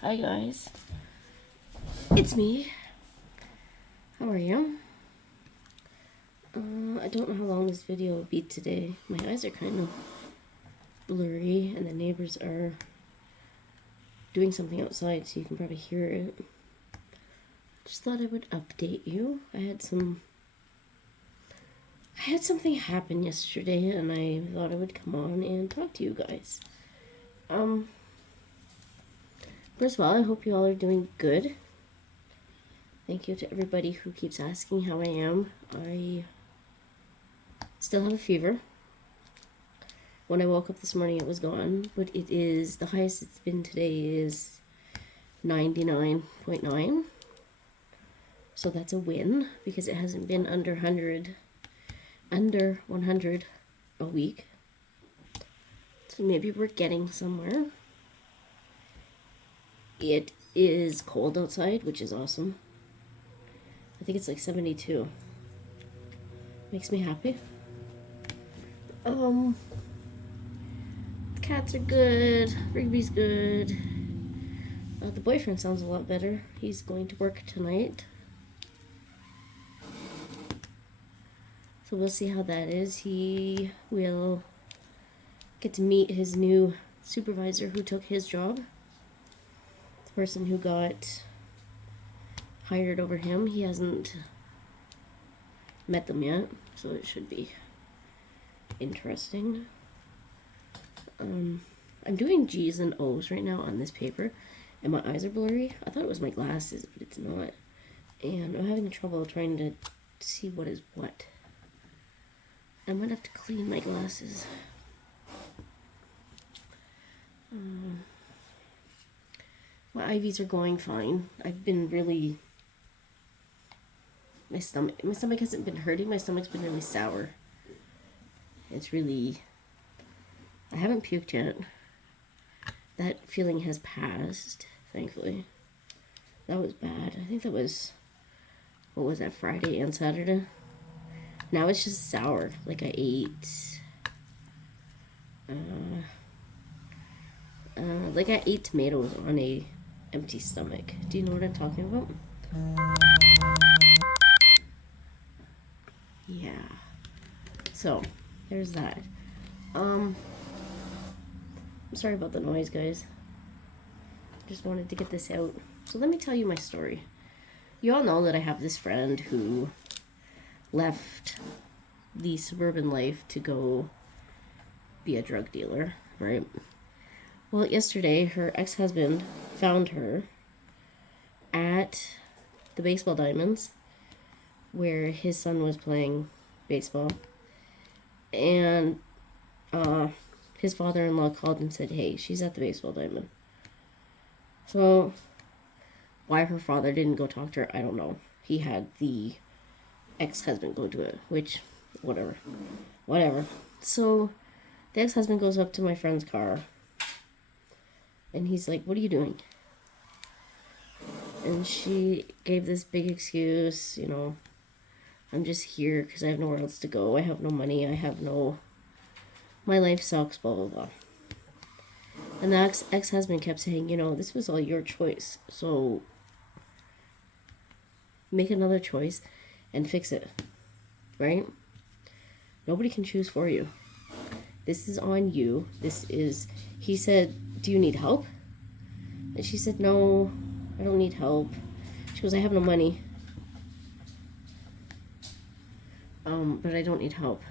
Hi guys, it's me. How are you? I don't know how long this video will be today. My eyes are kind of blurry and the neighbors are doing something outside, so you can probably hear it. Just thought I would update you. I had something happen yesterday and I thought I would come on and talk to you guys. First of all, I hope you all are doing good. Thank you to everybody who keeps asking how I am. I still have a fever. When I woke up this morning, it was gone, but it is, the highest it's been today is 99.9. So that's a win because it hasn't been under 100 a week. So maybe we're getting somewhere. It is cold outside, which is awesome. I think it's like 72. Makes me happy. The cats are good. Rigby's good. The boyfriend sounds a lot better. He's going to work tonight. So we'll see how that is. He will get to meet his new supervisor who took his job. The person who got hired over him. He hasn't met them yet, so it should be interesting. I'm doing G's and O's right now on this paper, and my eyes are blurry. I thought it was my glasses, but it's not. And I'm having trouble trying to see what is what. I might have to clean my glasses. My IVs are going fine. I've been really... My stomach hasn't been hurting. My stomach's been really sour. It's really... I haven't puked yet. That feeling has passed, thankfully. That was bad. I think that was... What was that, Friday and Saturday? Now it's just sour. Like I ate... I ate tomatoes on a empty stomach. Do you know what I'm talking about? Yeah. So, there's that. I'm sorry about the noise, guys. Just wanted to get this out. So let me tell you my story. You all know that I have this friend who left the suburban life to go be a drug dealer, right? Well, yesterday, her ex-husband found her at the baseball diamonds where his son was playing baseball. And his father-in-law called and said, hey, she's at the baseball diamond. So why her father didn't go talk to her, I don't know. He had the ex-husband go do it, which, whatever. So the ex-husband goes up to my friend's car and he's like, what are you doing? And she gave this big excuse, you know, I'm just here because I have nowhere else to go. I have no money. My life sucks, blah, blah, blah. And the ex-husband kept saying, you know, this was all your choice. So make another choice and fix it, right? Nobody can choose for you. This is on you. He said, do you need help? And she said, no, I don't need help. She goes, I have no money. But I don't need help.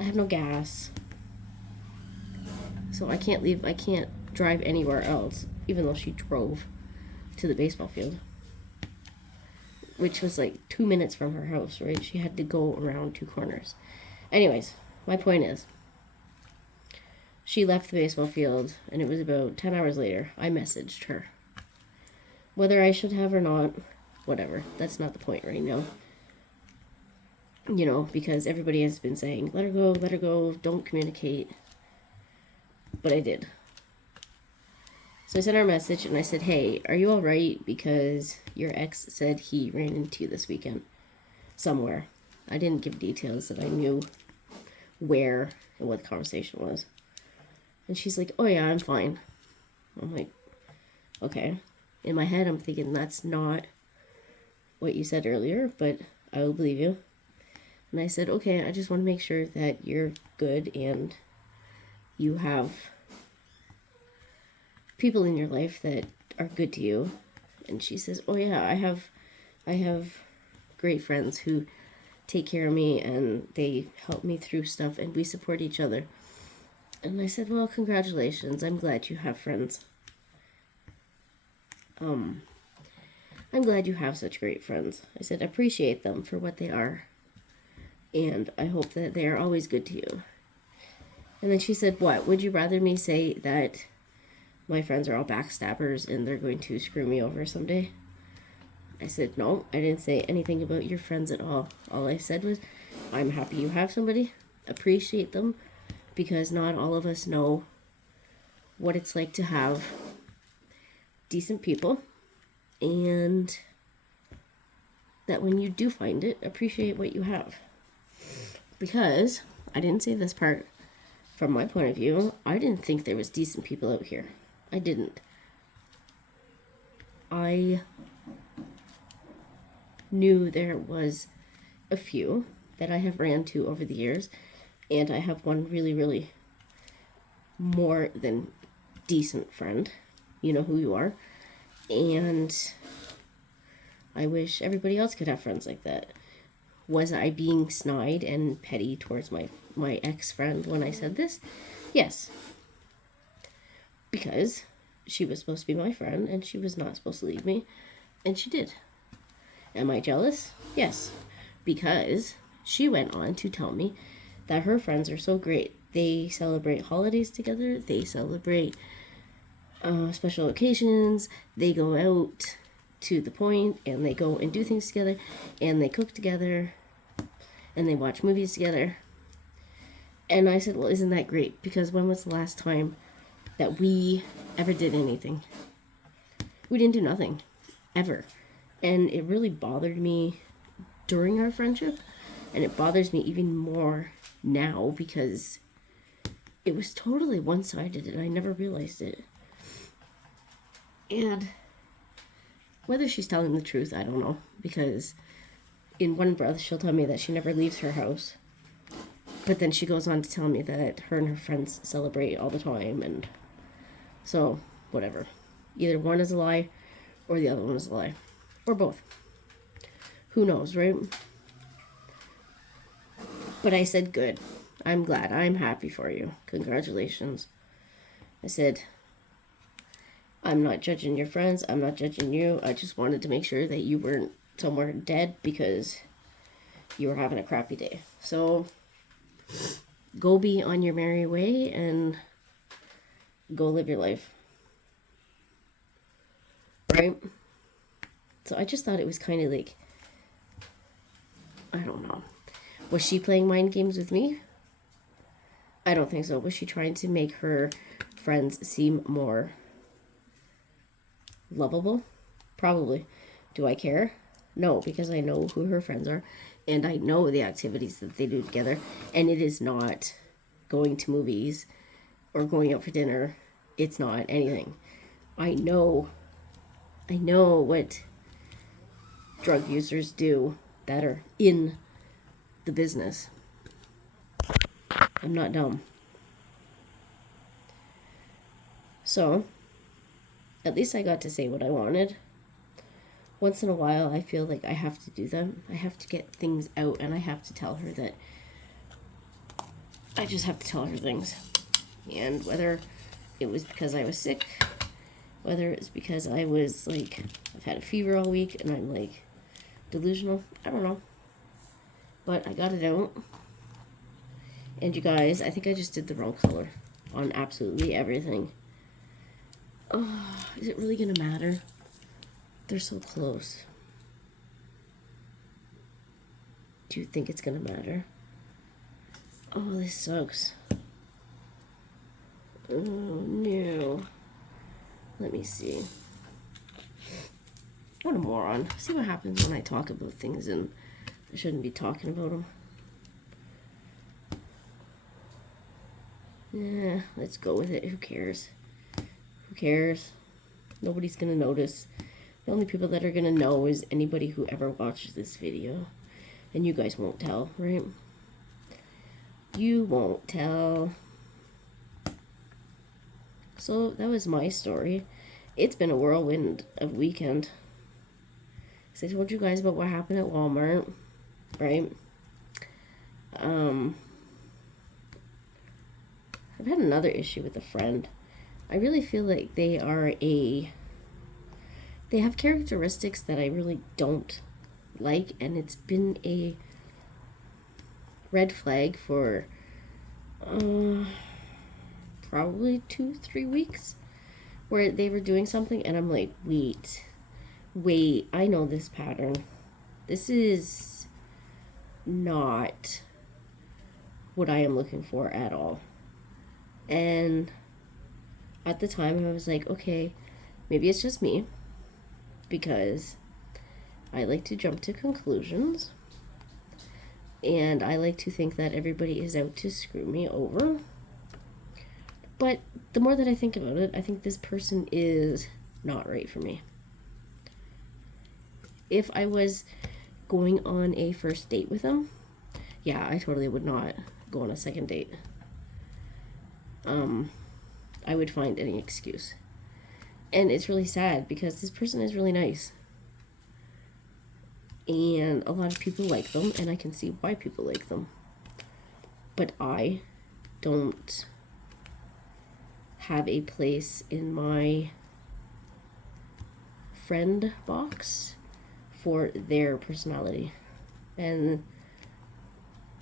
I have no gas. So I can't leave, I can't drive anywhere else, even though she drove to the baseball field. Which was like 2 minutes from her house, right? She had to go around 2 corners. Anyways, my point is, she left the baseball field, and it was about 10 hours later, I messaged her. Whether I should have or not, whatever. That's not the point right now. You know, because everybody has been saying, let her go, don't communicate. But I did. So I sent her a message, and I said, hey, are you all right? Because your ex said he ran into you this weekend somewhere. I didn't give details that I knew where and what the conversation was. And she's like, oh yeah, I'm fine. I'm like, Okay. In my head, I'm thinking that's not what you said earlier, but I will believe you. And I said, okay, I just want to make sure that you're good and you have people in your life that are good to you. And she says, oh yeah, I have great friends who take care of me and they help me through stuff and we support each other. And I said, well, congratulations. I'm glad you have friends. I'm glad you have such great friends. I said, appreciate them for what they are. And I hope that they are always good to you. And then she said, what? Would you rather me say that my friends are all backstabbers and they're going to screw me over someday? I said, no, I didn't say anything about your friends at all. All I said was, I'm happy you have somebody. Appreciate them, because not all of us know what it's like to have decent people, and that when you do find it, appreciate what you have. Because I didn't say this part from my point of view. I didn't think there was decent people out here. I didn't. I knew there was a few that I have ran to over the years, and I have one really, really more than decent friend. You know who you are. And I wish everybody else could have friends like that. Was I being snide and petty towards my ex-friend when I said this? Yes. Because she was supposed to be my friend and she was not supposed to leave me, and she did. Am I jealous? Yes. Because she went on to tell me that her friends are so great. They celebrate holidays together. They celebrate special occasions. They go out to the point and they go and do things together, and they cook together, and they watch movies together. And I said, well, isn't that great? Because when was the last time that we ever did anything? We didn't do nothing, ever. And it really bothered me during our friendship, and it bothers me even more now because it was totally one-sided and I never realized it. And whether she's telling the truth, I don't know, because in one breath she'll tell me that she never leaves her house, but then she goes on to tell me that her and her friends celebrate all the time. And so whatever, either one is a lie or the other one is a lie, or both. Who knows, right? But I said, good. I'm glad. I'm happy for you. Congratulations. I said, I'm not judging your friends. I'm not judging you. I just wanted to make sure that you weren't somewhere dead because you were having a crappy day. So go be on your merry way and go live your life. Right? So I just thought it was kind of like, I don't know. Was she playing mind games with me? I don't think so. Was she trying to make her friends seem more lovable? Probably. Do I care? No, because I know who her friends are and I know the activities that they do together, and it is not going to movies or going out for dinner. It's not anything. I know what drug users do that are in the business. I'm not dumb. So, at least I got to say what I wanted. Once in a while, I feel like I have to do them. I have to get things out, and I have to tell her that I just have to tell her things. And whether it was because I was sick, whether it's because I was like, I've had a fever all week and I'm like delusional, I don't know. But I got it out. And you guys, I think I just did the wrong color on absolutely everything. Oh, is it really gonna matter? They're so close. Do you think it's gonna matter? Oh, this sucks. Oh no. Let me see. What a moron. See what happens when I talk about things and I shouldn't be talking about them. Yeah, let's go with it. Who cares? Who cares? Nobody's gonna notice. The only people that are gonna know is anybody who ever watches this video. And you guys won't tell, right? You won't tell. So that was my story. It's been a whirlwind of weekend. So I told you guys about what happened at Walmart, right? I've had another issue with a friend. I really feel like they have characteristics that I really don't like, and it's been a red flag for probably 2-3 weeks, where they were doing something and I'm like, wait, I know this pattern. This is not what I am looking for at all. And at the time I was like, okay, maybe it's just me, because I like to jump to conclusions and I like to think that everybody is out to screw me over. But the more that I think about it, I think this person is not right for me. If I was going on a first date with them, yeah, I totally would not go on a second date. I would find any excuse. And it's really sad because this person is really nice. And a lot of people like them, and I can see why people like them. But I don't have a place in my friend box for their personality. And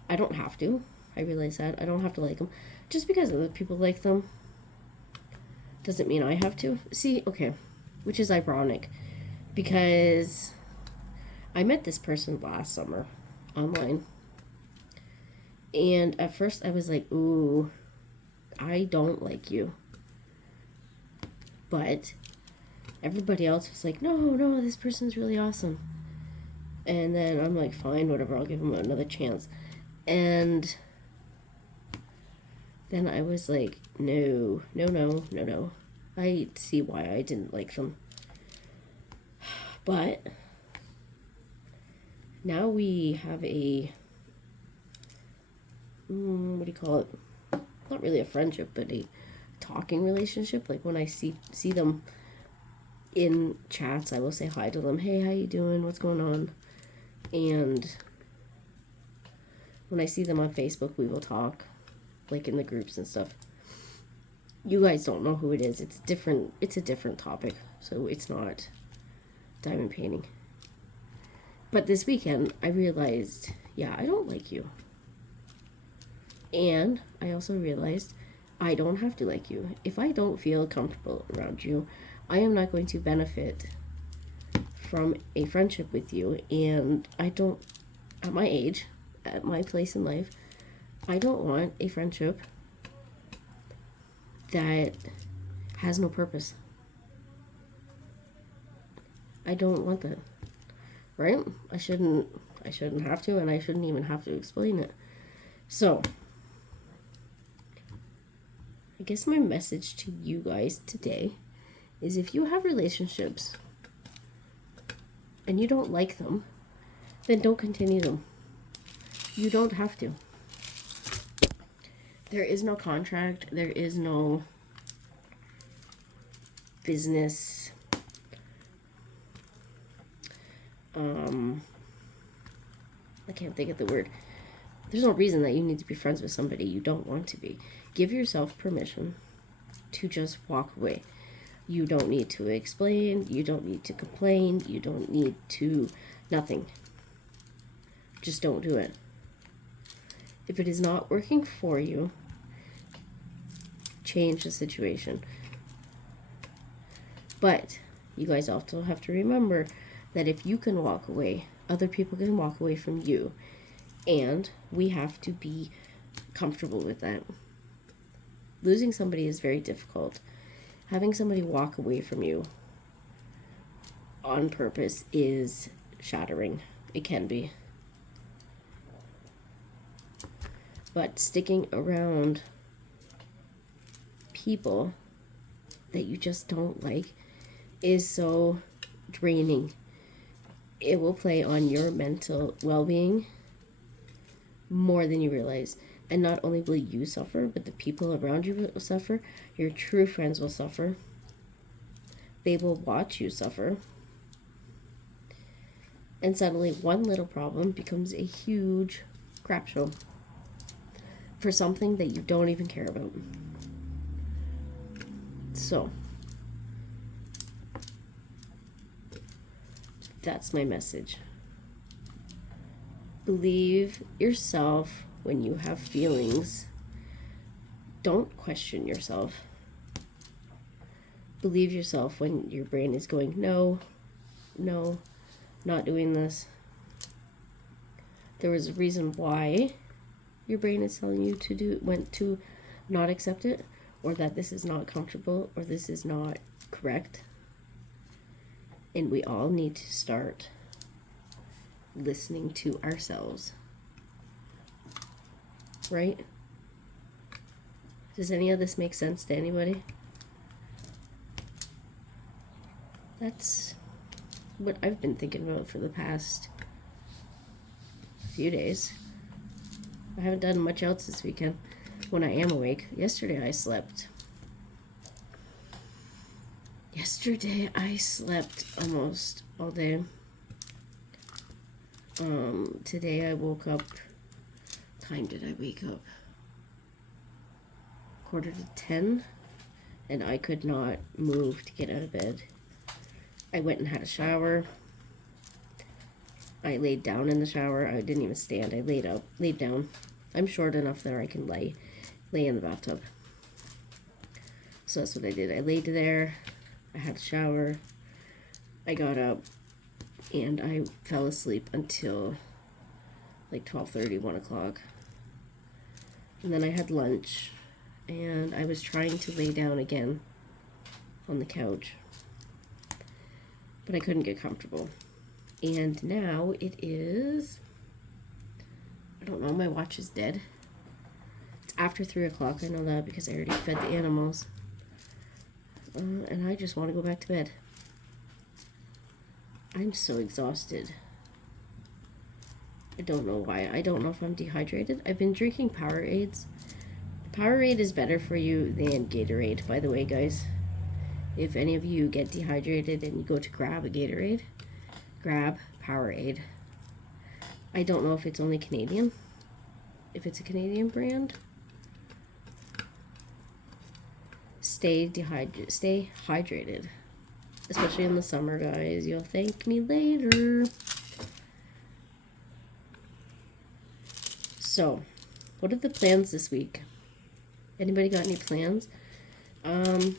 I don't have to. I realize that. I don't have to like them. Just because other people like them doesn't mean I have to. See, okay, which is ironic, because I met this person last summer online. And at first I was like, ooh, I don't like you. But everybody else was like, no, this person's really awesome. And then I'm like, fine, whatever, I'll give him another chance. And then I was like, no. I see why I didn't like them. But now we have a, what do you call it? Not really a friendship, but a talking relationship. Like when I see them in chats, I will say hi to them. Hey, how you doing? What's going on? And when I see them on Facebook, we will talk, like in the groups and stuff. You guys don't know who it is. It's different. It's a different topic, so it's not diamond painting. But this weekend, I realized, yeah, I don't like you. And I also realized I don't have to like you. If I don't feel comfortable around you, I am not going to benefit from a friendship with you. And I don't, at my age, at my place in life, I don't want a friendship that has no purpose. I don't want that. Right? I shouldn't have to, and I shouldn't even have to explain it. So, I guess my message to you guys today is, if you have relationships and you don't like them, then don't continue them. You don't have to. There is no contract. There is no business. I can't think of the word. There's no reason that you need to be friends with somebody you don't want to be. Give yourself permission to just walk away. You don't need to explain. You don't need to complain. You don't need to nothing. Just don't do it. If it is not working for you, change the situation. But you guys also have to remember that if you can walk away, other people can walk away from you. And we have to be comfortable with that. Losing somebody is very difficult. Having somebody walk away from you on purpose is shattering. It can be. But sticking around people that you just don't like is so draining. It will play on your mental well-being more than you realize. And not only will you suffer, but the people around you will suffer. Your true friends will suffer. They will watch you suffer. And suddenly one little problem becomes a huge crap show for something that you don't even care about. So, that's my message. Believe yourself when you have feelings. Don't question yourself. Believe yourself when your brain is going, no, no, not doing this. There was a reason why your brain is telling you to not accept it, or that this is not comfortable, or this is not correct. And we all need to start listening to ourselves. Right? Does any of this make sense to anybody? That's what I've been thinking about for the past few days. I haven't done much else this weekend when I am awake. Yesterday I slept almost all day. Today I woke up. What time did I wake up? 9:45, and I could not move to get out of bed. I went and had a shower. I laid down in the shower. I didn't even stand. I laid down. I'm short enough that I can lay in the bathtub. So that's what I did. I laid there. I had a shower. I got up, and I fell asleep until like 12:30, 1 o'clock. And then I had lunch, and I was trying to lay down again on the couch, but I couldn't get comfortable. And now it is, I don't know, my watch is dead. It's after 3 o'clock. I know that because I already fed the animals. And I just want to go back to bed. I'm so exhausted. I don't know why. I don't know if I'm dehydrated. I've been drinking Powerades. Powerade is better for you than Gatorade, by the way, guys. If any of you get dehydrated and you go to grab a Gatorade, grab Powerade. I don't know if it's only Canadian. If it's a Canadian brand. Stay hydrated. Especially in the summer, guys. You'll thank me later. So, what are the plans this week? Anybody got any plans? I'm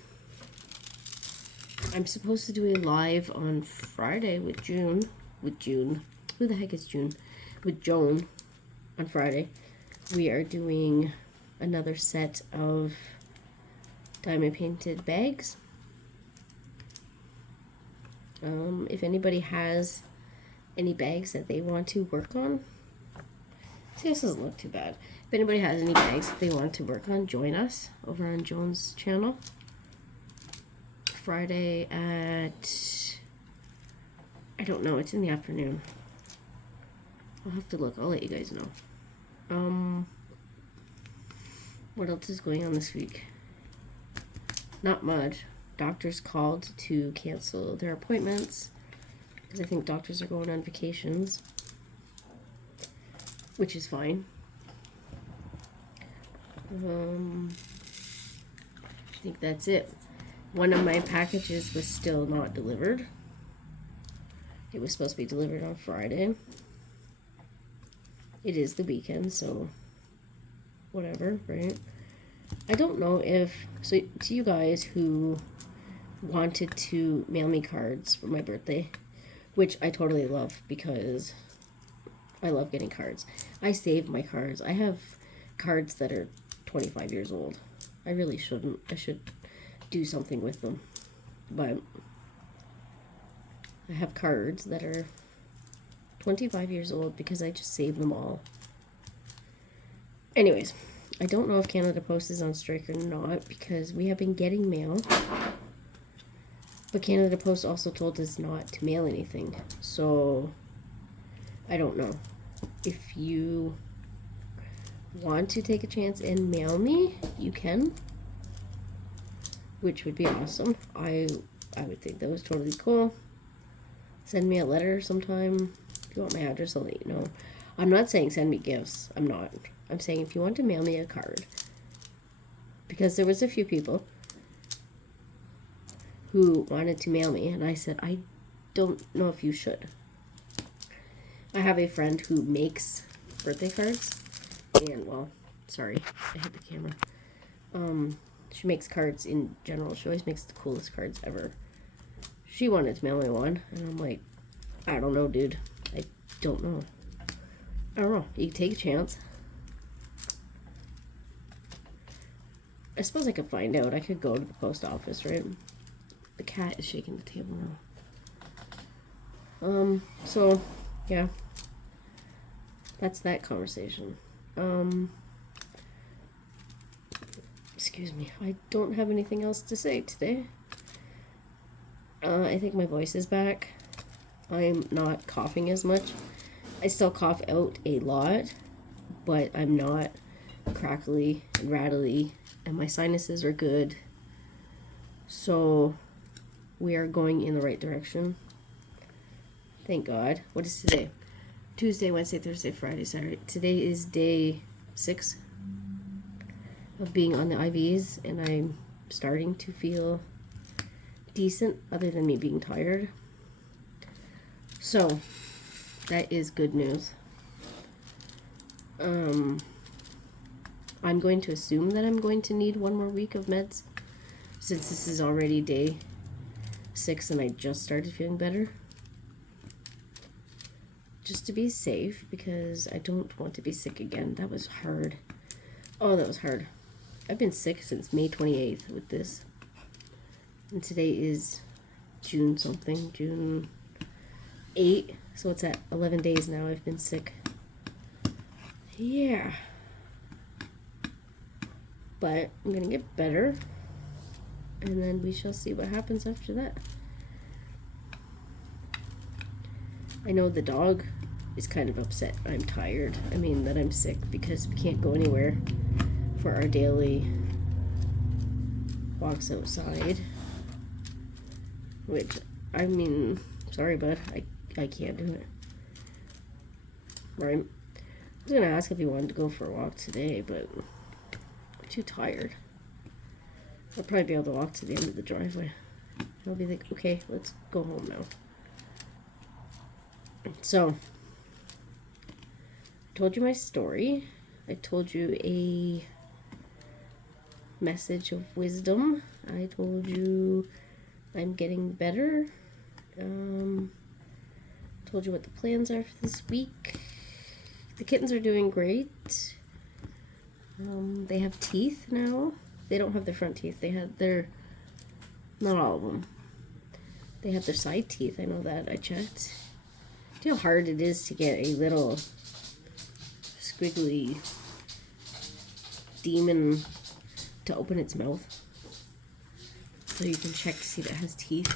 supposed to do a live on Friday with June. Who the heck is June? With Joan on Friday. We are doing another set of diamond painted bags. If anybody has any bags that they want to work on, see, this doesn't look too bad. If anybody has any bags that they want to work on, join us over on Joan's channel. Friday at, I don't know, it's in the afternoon. I'll have to look. I'll let you guys know. What else is going on this week? Not much. Doctors called to cancel their appointments because I think doctors are going on vacations, which is fine. I think that's it. One of my packages was still not delivered. It was supposed to be delivered on Friday. It is the weekend, so whatever, right? I don't know if, so to you guys who wanted to mail me cards for my birthday, which I totally love because I love getting cards. I save my cards. I have cards that are 25 years old. I really shouldn't. I should do something with them. But I have cards that are 25 years old because I just save them all. Anyways, I don't know if Canada Post is on strike or not because we have been getting mail. But Canada Post also told us not to mail anything. So, I don't know. If you want to take a chance and mail me, you can. Which would be awesome. I would think that was totally cool. Send me a letter sometime. If you want my address, I'll let you know. I'm not saying send me gifts. I'm not. I'm saying if you want to mail me a card. Because there was a few people who wanted to mail me, and I said, I don't know if you should. I have a friend who makes birthday cards, and, well, sorry, I hit the camera. She makes cards in general. She always makes the coolest cards ever. She wanted to mail me one, and I'm like, I don't know, dude. I don't know. I don't know. You can take a chance. I suppose I could find out. I could go to the post office, right? The cat is shaking the table now. So, yeah. That's that conversation. Excuse me. I don't have anything else to say today. I think my voice is back. I'm not coughing as much. I still cough out a lot, but I'm not crackly and rattly, and my sinuses are good. So, we are going in the right direction. Thank God. What is today? Tuesday, Wednesday, Thursday, Friday, Saturday. Today is day 6 of being on the IVs, and I'm starting to feel decent, other than me being tired. So, that is good news. I'm going to assume that I'm going to need 1 more week of meds, since this is already day 6 and I just started feeling better. Just to be safe, because I don't want to be sick again. That was hard. Oh, that was hard. I've been sick since May 28th with this. And today is June something, June 8. So it's at 11 days now I've been sick. Yeah. But I'm going to get better. And then we shall see what happens after that. I know the dog is kind of upset I'm tired. I mean, that I'm sick, because we can't go anywhere for our daily walks outside. Which, I mean, sorry, bud, I can't do it. Right? I was gonna ask if you wanted to go for a walk today, but I'm too tired. I'll probably be able to walk to the end of the driveway. I'll be like, okay, let's go home now. So, I told you my story. I told you a message of wisdom. I told you I'm getting better. Told you what the plans are for this week. The kittens are doing great. They have teeth now. They don't have their front teeth. They had their, not all of them. They have their side teeth. I know that. I checked. Do you know how hard it is to get a little squiggly demon to open its mouth? So you can check to see if it has teeth.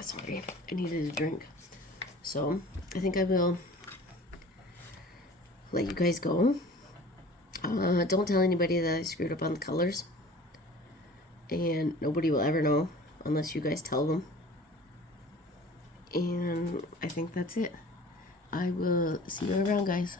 Sorry, I needed a drink. So, I think I will let you guys go. Don't tell anybody that I screwed up on the colors. And nobody will ever know unless you guys tell them. And I think that's it. I will see you around, guys.